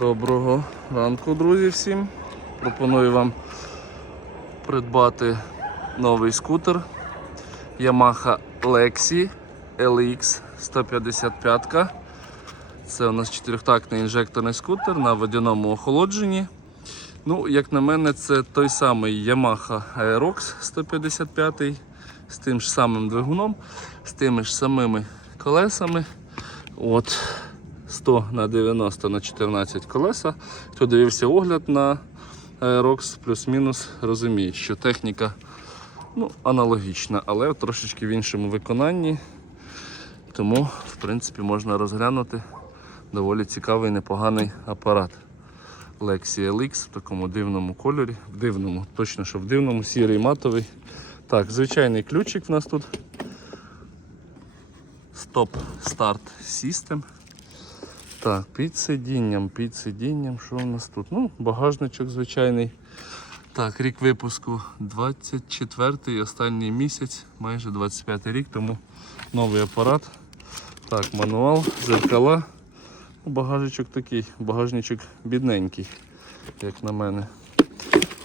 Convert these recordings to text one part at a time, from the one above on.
Доброго ранку, друзі, всім. Пропоную вам придбати новий скутер Yamaha Lexi LX 155. Це у нас чотирьохтактний інжекторний скутер на водяному охолодженні. Ну, як на мене, це той самий Yamaha Aerox 155 з тим ж самим двигуном, з тими ж самими колесами. От 100 на 90 на 14 колеса. Хто дивився огляд на Aerox плюс-мінус, розуміє, що техніка ну, аналогічна, але трошечки в іншому виконанні. Тому, в принципі, можна розглянути доволі цікавий непоганий апарат. Lexi LX в такому дивному кольорі. В дивному, точно, що в дивному, сірий матовий. Так, звичайний ключик в нас тут. Стоп-старт System. Так, під сидінням, під сидінням, що у нас тут? Ну, багажничок звичайний. Так, рік випуску 24-й, останній місяць, майже 25 й рік, тому новий апарат. Так, мануал, зеркала. Ну, Багажничок такий, багажничок бідненький, як на мене.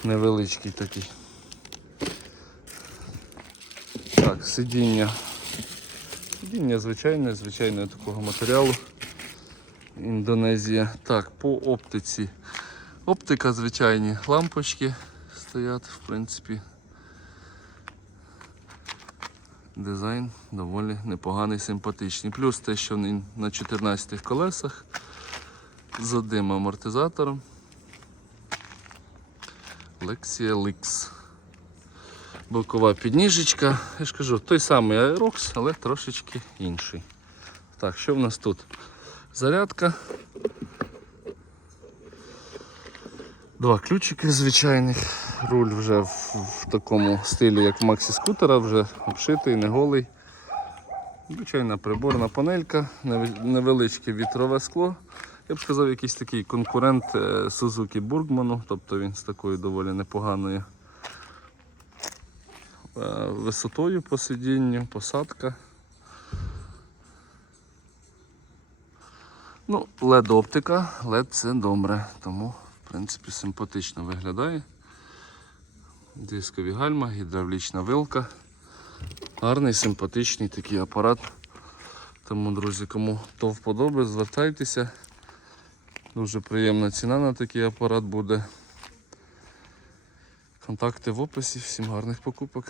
Невеличкий такий. Так, сидіння. Сидіння звичайне, звичайне такого матеріалу. Індонезія. Так, по оптиці. Оптика, звичайні лампочки стоять, в принципі. Дизайн доволі непоганий, симпатичний. Плюс те, що він на 14 колесах з одним амортизатором. Lexia Lix. Бокова підніжечка. Я ж кажу, той самий Aerox, але трошечки інший. Так, що в нас тут? Зарядка. Два ключики звичайних. Руль вже в, в такому стилі, як Максі скутера, вже обшитий, не голий. Звичайна приборна панелька, невеличке вітрове скло. Я б сказав, якийсь такий конкурент е, Suzuki Burgman, тобто він з такою доволі непоганою е, висотою по сидінню, посадка. Ну, LED оптика, LED це добре, тому в принципі симпатично виглядає. Дискові гальма, гідравлічна вилка. Гарний, симпатичний такий апарат. Тому, друзі, кому то вподобає, звертайтеся. Дуже приємна ціна на такий апарат буде. Контакти в описі. Всім гарних покупок.